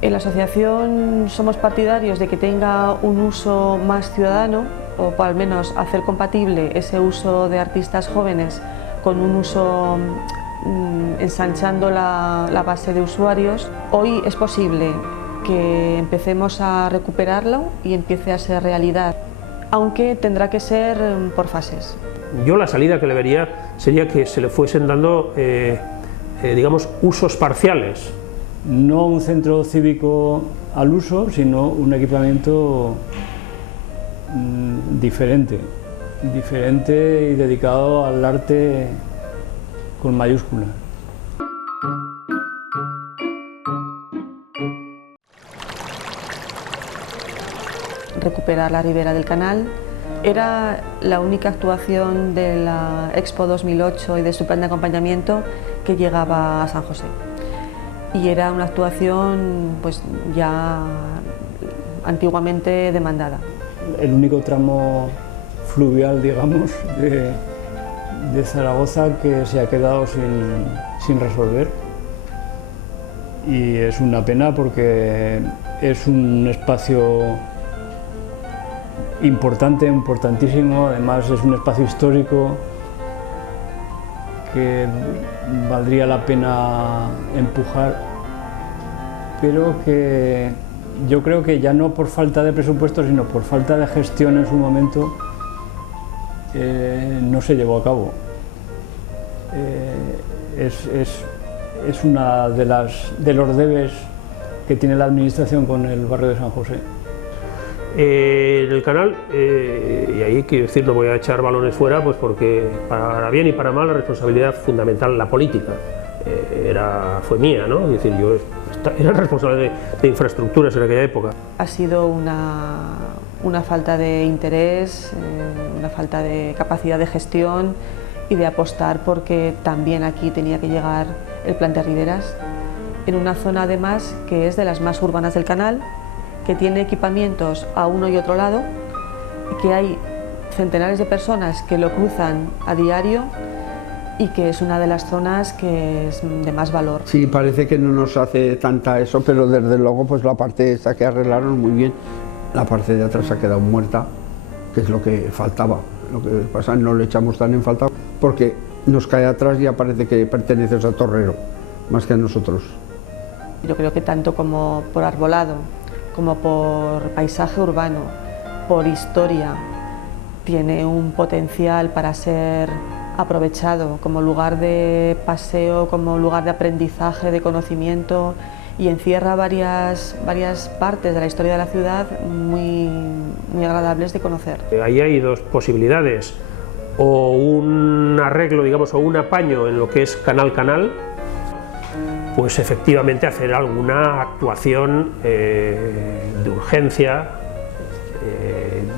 En la asociación somos partidarios de que tenga un uso más ciudadano, o al menos hacer compatible ese uso de artistas jóvenes con un uso ensanchando la base de usuarios. Hoy es posible que empecemos a recuperarlo y empiece a ser realidad, aunque tendrá que ser por fases. Yo la salida que le vería sería que se le fuesen dando, digamos, usos parciales. No un centro cívico al uso, sino un equipamiento diferente y dedicado al arte con mayúsculas. Recuperar la ribera del canal era la única actuación de la Expo 2008 y de su plan de acompañamiento que llegaba a San José. y era una actuación pues ya antiguamente demandada. El único tramo fluvial, digamos, de Zaragoza que se ha quedado sin resolver, y es una pena porque es un espacio importante, importantísimo, además es un espacio histórico que valdría la pena empujar, pero que yo creo que ya no por falta de presupuesto, sino por falta de gestión en su momento, no se llevó a cabo. Es una de los debes que tiene la administración con el barrio de San José. En el canal, y ahí quiero decir, no voy a echar balones fuera, pues porque para bien y para mal la responsabilidad fundamental, la política, fue mía, ¿no? Es decir, yo era responsable de infraestructuras en aquella época. Ha sido una falta de interés, una falta de capacidad de gestión y de apostar porque también aquí tenía que llegar el Plan Riberas, en una zona además que es de las más urbanas del canal, que tiene equipamientos a uno y otro lado, que hay centenares de personas que lo cruzan a diario y que es una de las zonas que es de más valor. Sí, parece que no nos hace tanta eso, pero desde luego pues la parte esta que arreglaron muy bien, la parte de atrás ha quedado muerta, que es lo que faltaba. Lo que pasa, no le echamos tan en falta porque nos cae atrás y ya parece que pertenece a Torrero, más que a nosotros. Yo creo que tanto como por arbolado, como por paisaje urbano, por historia, tiene un potencial para ser aprovechado como lugar de paseo, como lugar de aprendizaje, de conocimiento, y encierra varias partes de la historia de la ciudad muy agradables de conocer. Ahí hay dos posibilidades, o un arreglo, digamos, o un apaño en lo que es canal-canal, pues efectivamente hacer alguna actuación de urgencia,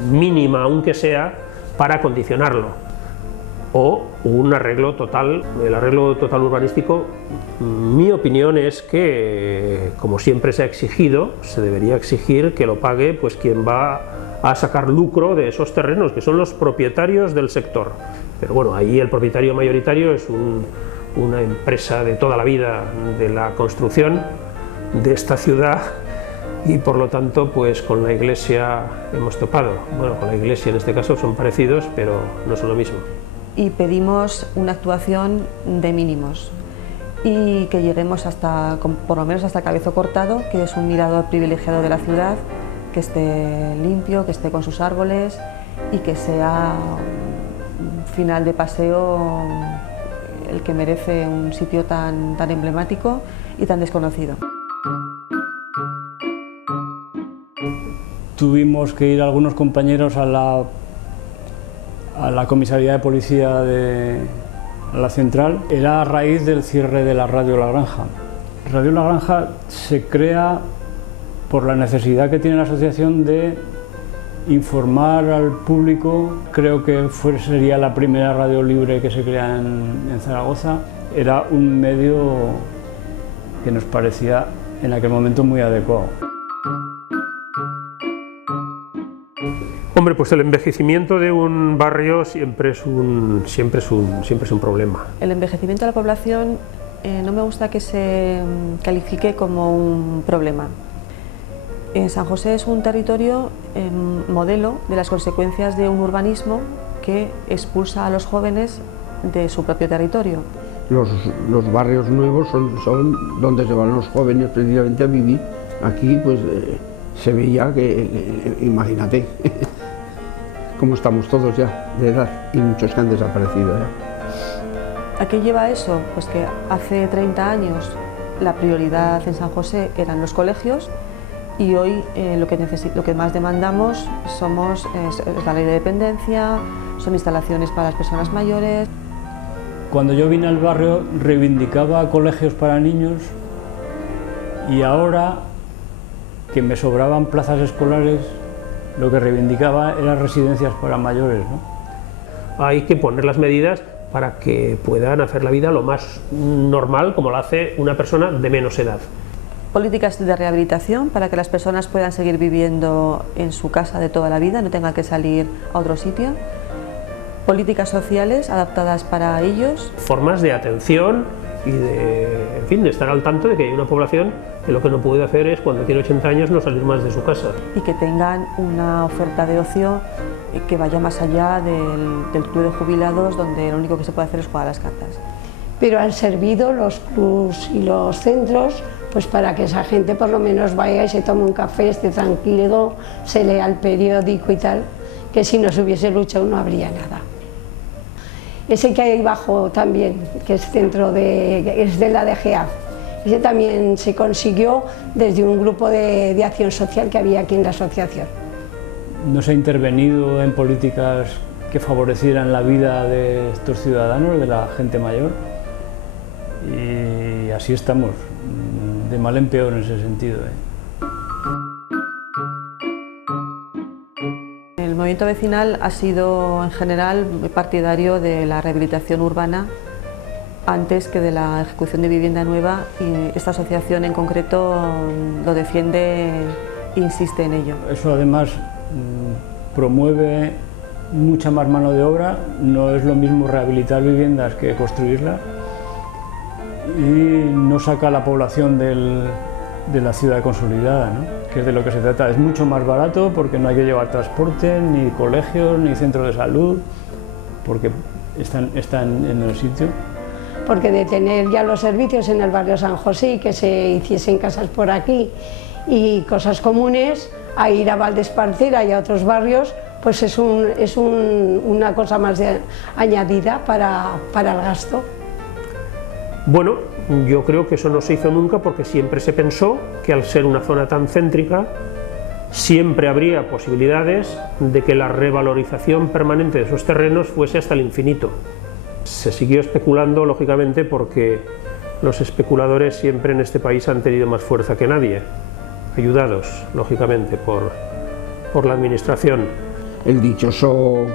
mínima aunque sea, para condicionarlo, o un arreglo total. El arreglo total urbanístico, mi opinión es que, como siempre se ha exigido, se debería exigir que lo pague pues quien va a sacar lucro de esos terrenos, que son los propietarios del sector. Pero bueno, ahí el propietario mayoritario es una empresa de toda la vida de la construcción de esta ciudad, y por lo tanto pues con la Iglesia hemos topado. Bueno, con la Iglesia en este caso son parecidos, pero no son lo mismo. Y pedimos una actuación de mínimos y que lleguemos hasta, por lo menos hasta Cabezo Cortado, que es un mirador privilegiado de la ciudad, que esté limpio, que esté con sus árboles y que sea un final de paseo el que merece un sitio tan emblemático y tan desconocido. Tuvimos que ir algunos compañeros a la comisaría de policía de la central. Era a raíz del cierre de la Radio La Granja. Radio La Granja se crea por la necesidad que tiene la asociación de informar al público. Creo que sería la primera radio libre que se crea en Zaragoza. Era un medio que nos parecía en aquel momento muy adecuado. Hombre, pues el envejecimiento de un barrio siempre es un problema. El envejecimiento de la población no me gusta que se califique como un problema. San José es un territorio modelo de las consecuencias de un urbanismo que expulsa a los jóvenes de su propio territorio. Los barrios nuevos son donde se van los jóvenes precisamente a vivir. Aquí pues se veía que, imagínate, cómo estamos todos ya de edad, y muchos que han desaparecido ya. ¿A qué lleva eso? Pues que hace 30 años la prioridad en San José eran los colegios, y hoy lo que más demandamos es la ley de dependencia, son instalaciones para las personas mayores. Cuando yo vine al barrio reivindicaba colegios para niños, y ahora que me sobraban plazas escolares, lo que reivindicaba eran residencias para mayores, ¿no? Hay que poner las medidas para que puedan hacer la vida lo más normal como la hace una persona de menos edad. Políticas de rehabilitación para que las personas puedan seguir viviendo en su casa de toda la vida, no tengan que salir a otro sitio. Políticas sociales adaptadas para ellos. Formas de atención y de, en fin, de estar al tanto de que hay una población que lo que no puede hacer es, cuando tiene 80 años, no salir más de su casa. Y que tengan una oferta de ocio que vaya más allá del club de jubilados, donde lo único que se puede hacer es jugar a las cartas. Pero han servido los clubs y los centros pues para que esa gente por lo menos vaya y se tome un café, esté tranquilo, se lea el periódico y tal, que si no se hubiese luchado no habría nada. Ese que hay ahí abajo también, que es es de la DGA, ese también se consiguió desde un grupo de acción social que había aquí en la asociación. ¿No se ha intervenido en políticas que favorecieran la vida de estos ciudadanos, de la gente mayor? Y así estamos, de mal en peor en ese sentido. El movimiento vecinal ha sido en general partidario de la rehabilitación urbana antes que de la ejecución de vivienda nueva, y esta asociación en concreto lo defiende e insiste en ello. Eso además promueve mucha más mano de obra, no es lo mismo rehabilitar viviendas que construirlas, y no saca a la población de la ciudad consolidada, ¿no? Que es de lo que se trata. Es mucho más barato porque no hay que llevar transporte, ni colegios, ni centros de salud, porque están en el sitio. Porque de tener ya los servicios en el barrio San José y que se hiciesen casas por aquí y cosas comunes, a ir a Valdesparcera y a otros barrios, pues es una cosa más añadida para el gasto. Bueno, yo creo que eso no se hizo nunca porque siempre se pensó que al ser una zona tan céntrica siempre habría posibilidades de que la revalorización permanente de esos terrenos fuese hasta el infinito. Se siguió especulando, lógicamente, porque los especuladores siempre en este país han tenido más fuerza que nadie, ayudados, lógicamente, por la administración. El dichoso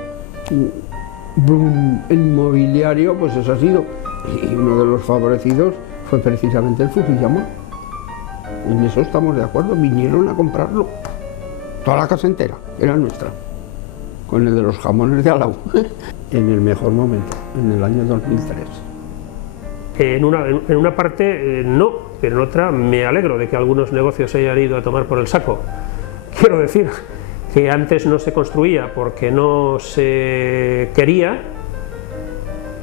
boom inmobiliario, pues eso ha sido. Y uno de los favorecidos fue precisamente el Fukuyama. En eso estamos de acuerdo, vinieron a comprarlo. Toda la casa entera era nuestra, con el de los jamones de Alau, en el mejor momento, en el año 2003. En una parte no, pero en otra me alegro de que algunos negocios se hayan ido a tomar por el saco. Quiero decir que antes no se construía porque no se quería,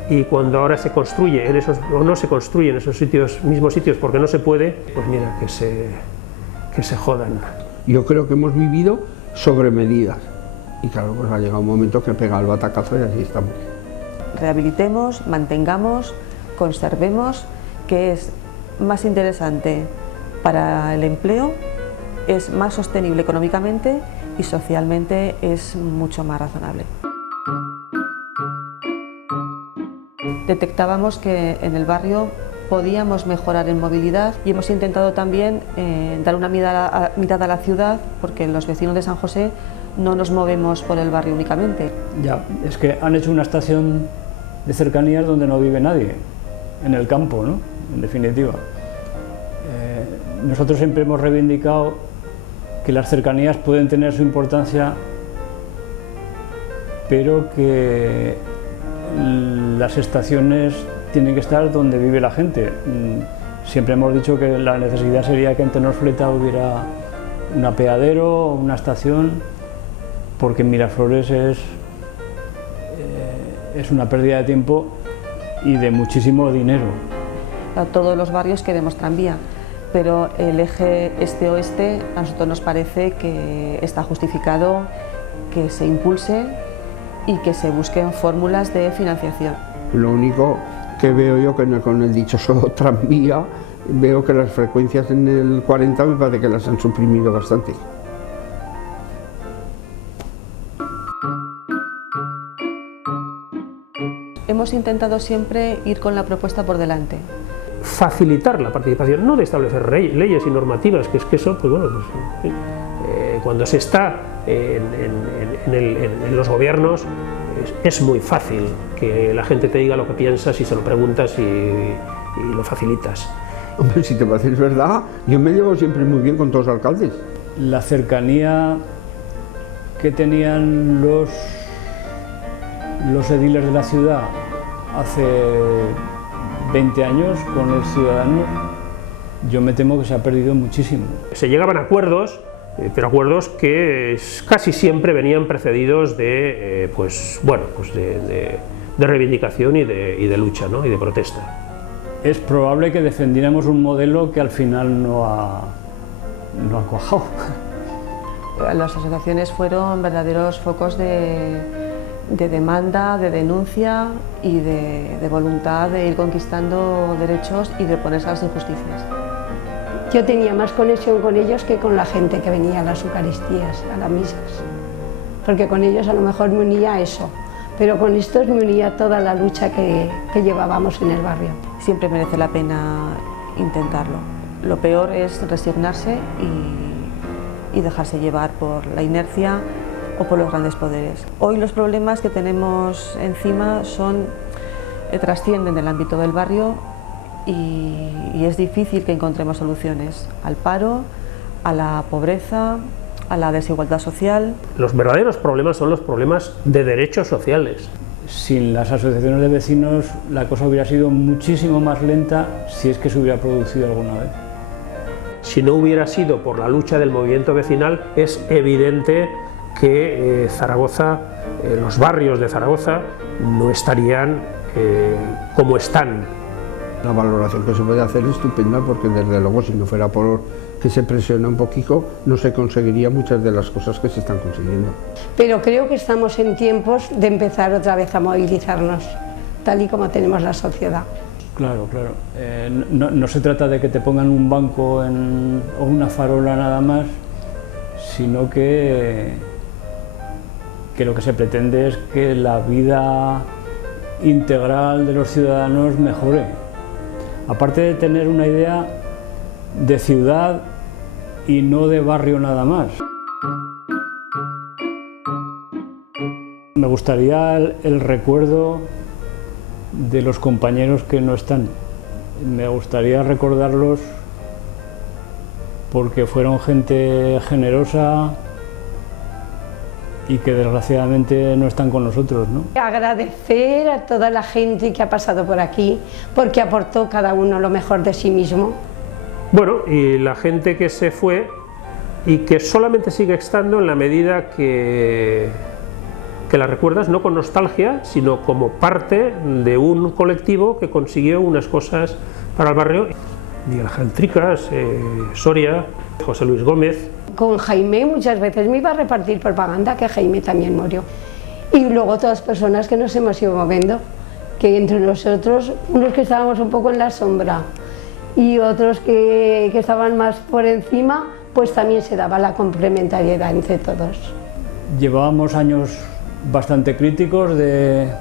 y cuando ahora se construye o no se construye en esos mismos sitios porque no se puede, pues mira, que se jodan. Yo creo que hemos vivido sobre medidas y claro, pues ha llegado un momento que pega el batacazo y así estamos. Rehabilitemos, mantengamos, conservemos, que es más interesante para el empleo, es más sostenible económicamente y socialmente es mucho más razonable. Detectábamos que en el barrio podíamos mejorar en movilidad y hemos intentado también dar una mirada a la ciudad, porque los vecinos de San José no nos movemos por el barrio únicamente. Ya, es que han hecho una estación de cercanías donde no vive nadie, en el campo, ¿no? En definitiva. Nosotros siempre hemos reivindicado que las cercanías pueden tener su importancia, pero que las estaciones tienen que estar donde vive la gente. Siempre hemos dicho que la necesidad sería que en Tenorfleta hubiera un apeadero, una estación, porque en Miraflores es una pérdida de tiempo y de muchísimo dinero. A todos los barrios queremos tranvía, pero el eje este-oeste a nosotros nos parece que está justificado que se impulse y que se busquen fórmulas de financiación. Lo único que veo yo que con el dichoso tranvía, veo que las frecuencias en el 40 me parece que las han suprimido bastante. Hemos intentado siempre ir con la propuesta por delante. Facilitar la participación, no de establecer leyes y normativas, que es que eso, pues bueno, pues, cuando se está en en los gobiernos es muy fácil que la gente te diga lo que piensa si se lo preguntas y lo facilitas. Hombre, si te parece es verdad, yo me llevo siempre muy bien con todos los alcaldes. La cercanía que tenían los ediles de la ciudad hace 20 años con los ciudadanos, yo me temo que se ha perdido muchísimo. Se llegaban a acuerdos, pero acuerdos que casi siempre venían precedidos de, de reivindicación y de lucha, ¿no? Y de protesta. Es probable que defendiéramos un modelo que al final no ha cuajado. Las asociaciones fueron verdaderos focos de demanda, de denuncia y de voluntad de ir conquistando derechos y de oponerse a las injusticias. Yo tenía más conexión con ellos que con la gente que venía a las Eucaristías, a las misas, porque con ellos a lo mejor me unía eso, pero con estos me unía toda la lucha que llevábamos en el barrio. Siempre merece la pena intentarlo. Lo peor es resignarse y dejarse llevar por la inercia o por los grandes poderes. Hoy los problemas que tenemos encima trascienden del ámbito del barrio y es difícil que encontremos soluciones al paro, a la pobreza, a la desigualdad social. Los verdaderos problemas son los problemas de derechos sociales. Sin las asociaciones de vecinos la cosa hubiera sido muchísimo más lenta si es que se hubiera producido alguna vez. Si no hubiera sido por la lucha del movimiento vecinal, es evidente que Zaragoza, los barrios de Zaragoza, no estarían como están. La valoración que se puede hacer es estupenda, porque desde luego si no fuera por que se presione un poquito, no se conseguiría muchas de las cosas que se están consiguiendo. Pero creo que estamos en tiempos de empezar otra vez a movilizarnos, tal y como tenemos la sociedad. Claro, claro. No se trata de que te pongan un banco o una farola nada más, sino que lo que se pretende es que la vida integral de los ciudadanos mejore. Aparte de tener una idea de ciudad y no de barrio nada más. Me gustaría el recuerdo de los compañeros que no están. Me gustaría recordarlos porque fueron gente generosa y que desgraciadamente no están con nosotros, ¿no? Agradecer a toda la gente que ha pasado por aquí, porque aportó cada uno lo mejor de sí mismo. Bueno, y la gente que se fue y que solamente sigue estando en la medida que la recuerdas, no con nostalgia, sino como parte de un colectivo que consiguió unas cosas para el barrio. Miguel Ángel Tricas, Soria, José Luis Gómez. Con Jaime muchas veces me iba a repartir propaganda, que Jaime también murió. Y luego todas las personas que nos hemos ido moviendo, que entre nosotros, unos que estábamos un poco en la sombra y otros que estaban más por encima, pues también se daba la complementariedad entre todos. Llevábamos años bastante críticos en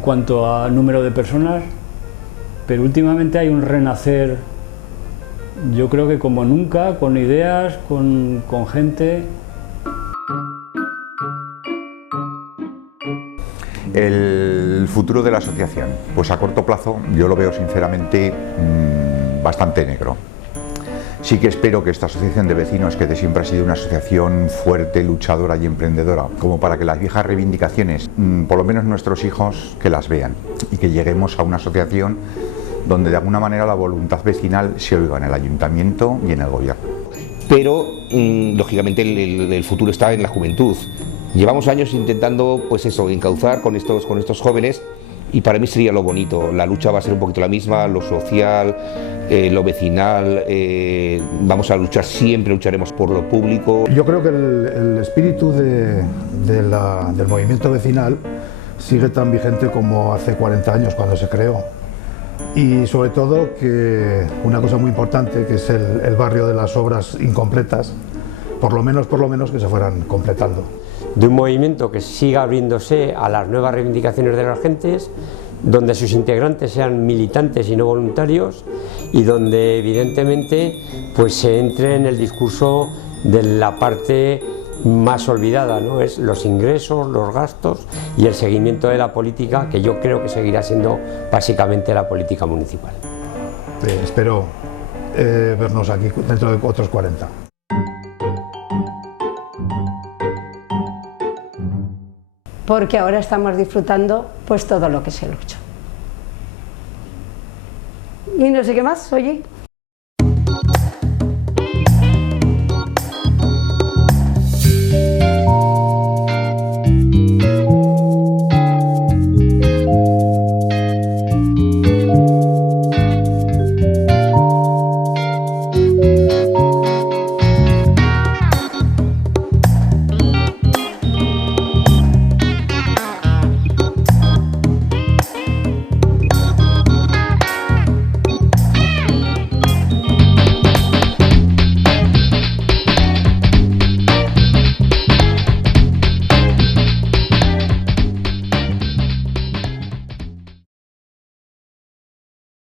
cuanto a número de personas, pero últimamente hay un renacer, yo creo que como nunca, con ideas, con gente. El futuro de la asociación, pues a corto plazo yo lo veo sinceramente bastante negro. Sí que espero que esta asociación de vecinos, que de siempre ha sido una asociación fuerte, luchadora y emprendedora, como para que las viejas reivindicaciones, por lo menos nuestros hijos, que las vean y que lleguemos a una asociación donde de alguna manera la voluntad vecinal se oiga en el ayuntamiento y en el gobierno. Pero lógicamente el futuro está en la juventud. Llevamos años intentando, pues eso, encauzar con estos jóvenes, y para mí sería lo bonito. La lucha va a ser un poquito la misma, lo social, lo vecinal, vamos a luchar, siempre lucharemos por lo público. Yo creo que el espíritu del movimiento vecinal sigue tan vigente como hace 40 años cuando se creó. Y sobre todo que una cosa muy importante, que es el barrio de las obras incompletas, por lo menos que se fueran completando. De un movimiento que siga abriéndose a las nuevas reivindicaciones de las gentes, donde sus integrantes sean militantes y no voluntarios, y donde evidentemente pues se entre en el discurso de la parte más olvidada, ¿no? Es los ingresos, los gastos y el seguimiento de la política, que yo creo que seguirá siendo básicamente la política municipal. Espero vernos aquí dentro de otros 40. Porque ahora estamos disfrutando pues todo lo que se lucha. Y no sé qué más, oye.